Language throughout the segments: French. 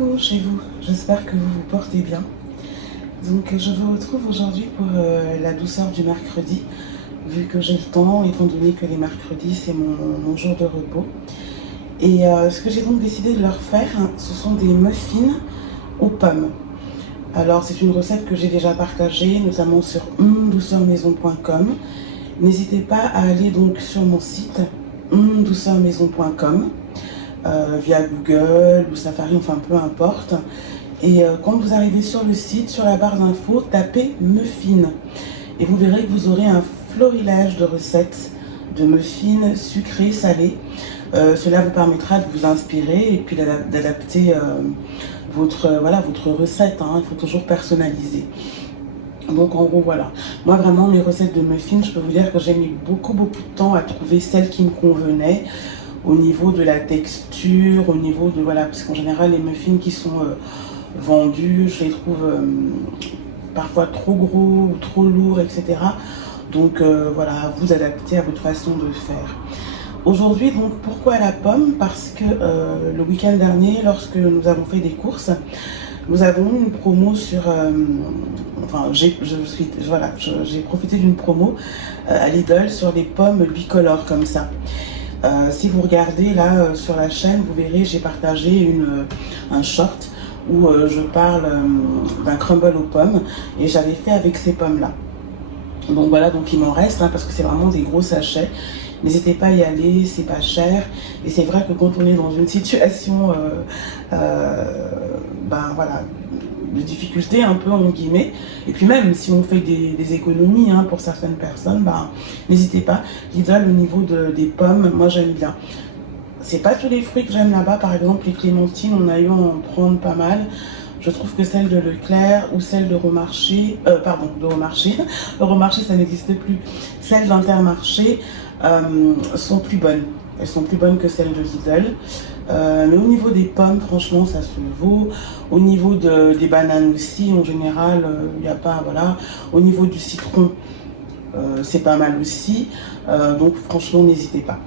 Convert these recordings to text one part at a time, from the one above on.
Coucou chez vous, j'espère que vous vous portez bien. Donc je vous retrouve aujourd'hui pour la douceur du mercredi, vu que j'ai le temps, étant donné que les mercredis c'est mon jour de repos. Et ce que j'ai donc décidé de leur faire, hein, ce sont des muffins aux pommes. Alors c'est une recette que j'ai déjà partagée, notamment sur douceurmaison.com. N'hésitez pas à aller donc sur mon site douceurmaison.com via Google ou Safari, enfin peu importe. Et quand vous arrivez sur le site, sur la barre d'infos, tapez muffins. Et vous verrez que vous aurez un florilège de recettes de muffins sucrés, salés. Cela vous permettra de vous inspirer et puis d'adapter votre recette. Hein. Il faut toujours personnaliser. Donc en gros voilà, moi vraiment mes recettes de muffins, je peux vous dire que j'ai mis beaucoup de temps à trouver celle qui me convenait au niveau de la texture, au niveau de voilà, parce qu'en général les muffins qui sont vendus, je les trouve parfois trop gros ou trop lourds, etc. Donc voilà, vous adaptez à votre façon de faire. Aujourd'hui donc pourquoi la pomme? Parce que le week-end dernier, lorsque nous avons fait des courses, nous avons eu une promo sur... j'ai profité d'une promo à Lidl sur des pommes bicolores comme ça. Si vous regardez là sur la chaîne, vous verrez, j'ai partagé un short où je parle d'un crumble aux pommes et j'avais fait avec ces pommes là. Donc voilà, donc il m'en reste hein, parce que c'est vraiment des gros sachets. N'hésitez pas à y aller, c'est pas cher. Et c'est vrai que quand on est dans une situation voilà, de difficulté un peu en guillemets, et puis même si on fait des économies hein, pour certaines personnes, n'hésitez pas. Lidl au niveau des pommes, moi j'aime bien. C'est pas tous les fruits que j'aime là-bas, par exemple les clémentines, on a eu à en prendre pas mal. Je trouve que celle de Leclerc ou celle de Romarché, le Romarché ça n'existe plus, celles d'Intermarché sont plus bonnes. Elles sont plus bonnes que celles de Lidl. Mais au niveau des pommes, franchement, ça se vaut. Au niveau des bananes aussi, en général, il n'y a pas, voilà. Au niveau du citron, c'est pas mal aussi. Donc franchement, n'hésitez pas.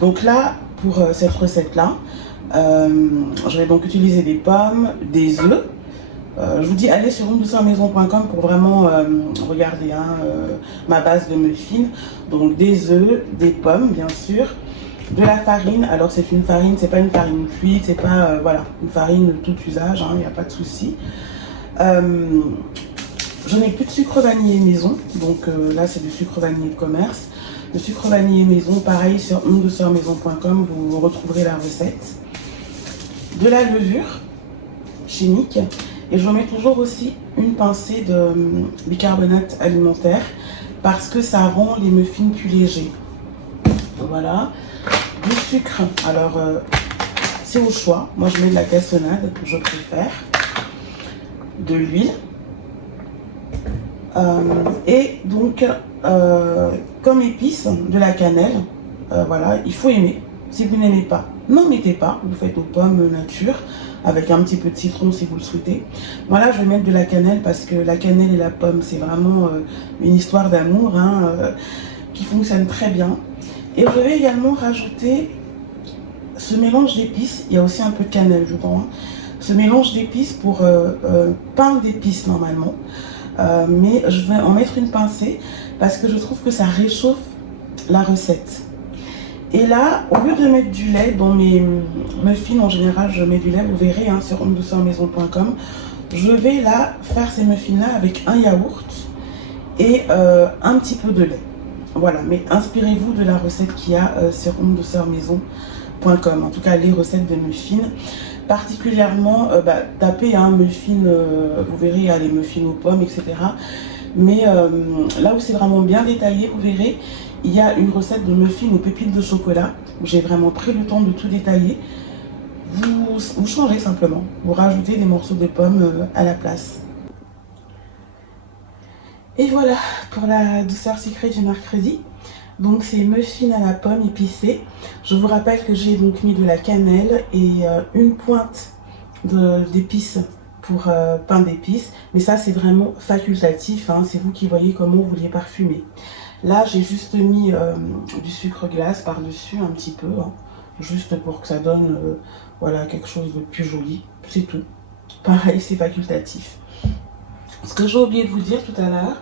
Donc là, pour cette recette-là, je vais donc utiliser des pommes, des œufs. Je vous dis, allez sur douceurmaison.com pour vraiment regarder hein, ma base de muffins. Donc des œufs, des pommes bien sûr, de la farine. Alors c'est une farine, c'est pas une farine cuite, c'est pas voilà, une farine de tout usage, il n'y a pas de souci. Je n'ai plus de sucre vanillé maison, donc là c'est du sucre vanillé de commerce. Le sucre vanillé maison, pareil sur douceurmaison.com, vous retrouverez la recette. De la levure chimique. Et je mets toujours aussi une pincée de bicarbonate alimentaire parce que ça rend les muffins plus légers. Voilà. Du sucre, alors c'est au choix. Moi je mets de la cassonade, je préfère. De l'huile. Et donc, comme épice, de la cannelle. Voilà, il faut aimer. Si vous n'aimez pas, n'en mettez pas. Vous faites aux pommes nature. Avec un petit peu de citron si vous le souhaitez. Voilà, je vais mettre de la cannelle parce que la cannelle et la pomme, c'est vraiment une histoire d'amour hein, qui fonctionne très bien. Et je vais également rajouter ce mélange d'épices. Il y a aussi un peu de cannelle dedans. Hein. Ce mélange d'épices pour pain d'épices normalement. Mais je vais en mettre une pincée parce que je trouve que ça réchauffe la recette. Et là, au lieu de mettre du lait, dans mes muffins en général, je mets du lait, vous verrez hein, sur douceurmaison.com. Je vais là faire ces muffins-là avec un yaourt et un petit peu de lait. Voilà, mais inspirez-vous de la recette qu'il y a sur douceurmaison.com. En tout cas, les recettes de muffins. Particulièrement, tapez un muffin, vous verrez, il y a les muffins aux pommes, etc. Mais là où c'est vraiment bien détaillé, vous verrez, il y a une recette de muffins aux pépites de chocolat où j'ai vraiment pris le temps de tout détailler. Vous changez simplement, vous rajoutez des morceaux de pommes à la place. Et voilà pour la douceur sucrée du mercredi. Donc c'est muffins à la pomme épicée. Je vous rappelle que j'ai donc mis de la cannelle et une pointe d'épices pour pain d'épices. Mais ça c'est vraiment facultatif, hein, c'est vous qui voyez comment vous les parfumez. Là, j'ai juste mis du sucre glace par-dessus, un petit peu, hein, juste pour que ça donne voilà, quelque chose de plus joli, c'est tout. pareil, c'est facultatif. Ce que j'ai oublié de vous dire tout à l'heure,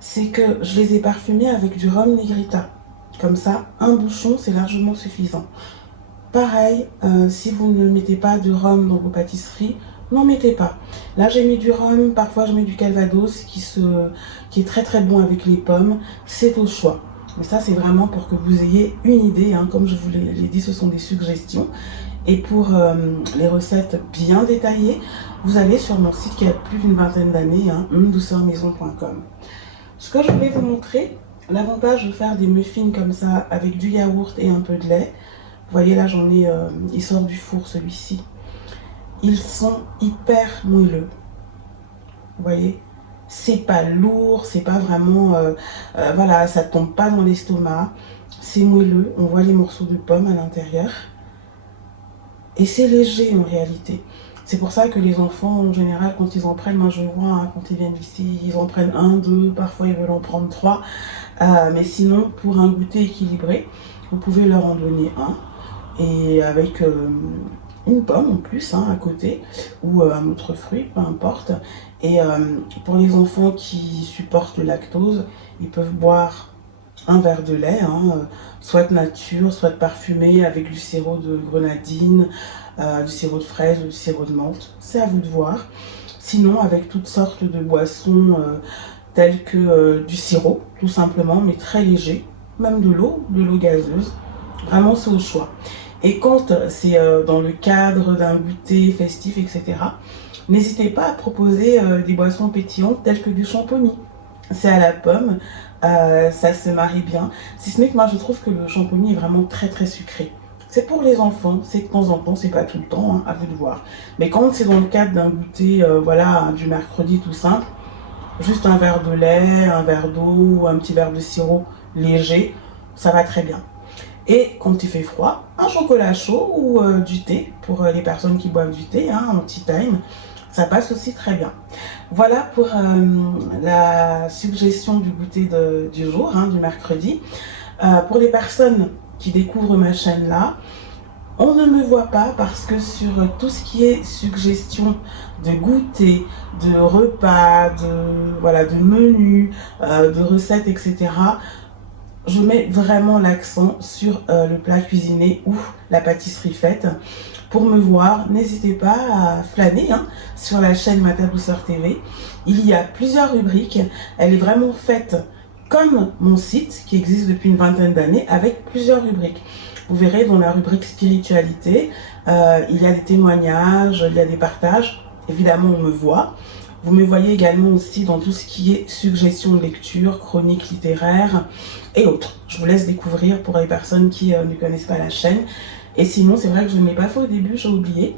c'est que je les ai parfumés avec du rhum Negrita. Comme ça, un bouchon, c'est largement suffisant. Pareil, si vous ne mettez pas de rhum dans vos pâtisseries, n'en mettez pas. Là, j'ai mis du rhum, parfois je mets du calvados qui est très très bon avec les pommes. C'est au choix. Mais ça, c'est vraiment pour que vous ayez une idée. Hein. Comme je vous l'ai dit, ce sont des suggestions. Et pour les recettes bien détaillées, vous allez sur mon site qui a plus d'une vingtaine d'années, hein, douceurmaison.com. Ce que je voulais vous montrer, l'avantage de faire des muffins comme ça avec du yaourt et un peu de lait. Vous voyez là, j'en ai, il sort du four celui-ci. Ils sont hyper moelleux. Vous voyez, c'est pas lourd, c'est pas vraiment, voilà, ça tombe pas dans l'estomac. C'est moelleux, on voit les morceaux de pommes à l'intérieur. Et c'est léger en réalité. C'est pour ça que les enfants, en général, quand ils en prennent, moi je vois, hein, quand ils viennent ici, ils en prennent un, deux, parfois ils veulent en prendre trois. Mais sinon, pour un goûter équilibré, vous pouvez leur en donner un. Et avec une pomme en plus, hein, à côté, ou un autre fruit, peu importe. Et pour les enfants qui supportent le lactose, ils peuvent boire un verre de lait, hein, soit nature, soit parfumé avec du sirop de grenadine, du sirop de fraise ou du sirop de menthe. C'est à vous de voir. Sinon, avec toutes sortes de boissons telles que du sirop, tout simplement, mais très léger. Même de l'eau gazeuse. Vraiment, c'est au choix. Et quand c'est dans le cadre d'un goûter festif, etc., n'hésitez pas à proposer des boissons pétillantes telles que du champomis. C'est à la pomme, ça se marie bien. Si ce n'est que moi je trouve que le champomis est vraiment très très sucré. C'est pour les enfants, c'est de temps en temps, c'est pas tout le temps, hein, à vous de voir. Mais quand c'est dans le cadre d'un goûter, voilà, du mercredi tout simple, juste un verre de lait, un verre d'eau, un petit verre de sirop léger, ça va très bien. Et quand il fait froid, un chocolat chaud ou du thé, pour les personnes qui boivent du thé, hein, en tea time, ça passe aussi très bien. Voilà pour la suggestion du goûter du jour, hein, du mercredi. Pour les personnes qui découvrent ma chaîne là, on ne me voit pas parce que sur tout ce qui est suggestion de goûter, de repas, voilà, de menus, de recettes, etc., je mets vraiment l'accent sur le plat cuisiné ou la pâtisserie faite. Pour me voir, n'hésitez pas à flâner, hein, sur la chaîne Mata Douceur TV. Il y a plusieurs rubriques. Elle est vraiment faite comme mon site qui existe depuis une vingtaine d'années avec plusieurs rubriques. Vous verrez dans la rubrique spiritualité, il y a des témoignages, il y a des partages. Évidemment, on me voit. Vous me voyez également aussi dans tout ce qui est suggestions de lecture, chroniques littéraires et autres. Je vous laisse découvrir pour les personnes qui ne connaissent pas la chaîne. Et sinon, c'est vrai que je ne l'ai pas fait au début, j'ai oublié.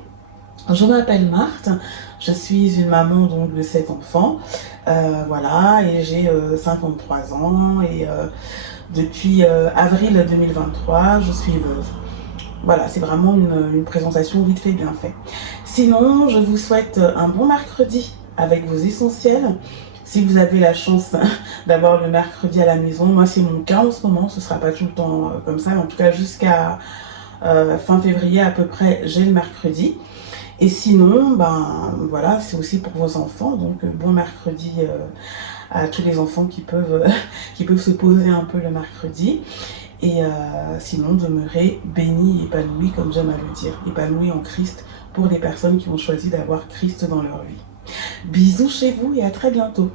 Je m'appelle Marthe, je suis une maman donc de 7 enfants, voilà, et j'ai 53 ans et depuis avril 2023, je suis veuve. Voilà, c'est vraiment une présentation vite fait, bien fait. Sinon, je vous souhaite un bon mercredi avec vos essentiels. Si vous avez la chance d'avoir le mercredi à la maison, moi c'est mon cas en ce moment, ce ne sera pas tout le temps comme ça, mais en tout cas jusqu'à fin février à peu près, j'ai le mercredi. Et sinon, ben voilà, c'est aussi pour vos enfants, donc bon mercredi à tous les enfants qui peuvent se poser un peu le mercredi. Et sinon, demeurer béni et épanoui, comme j'aime à le dire, épanoui en Christ pour les personnes qui ont choisi d'avoir Christ dans leur vie. Bisous chez vous et à très bientôt.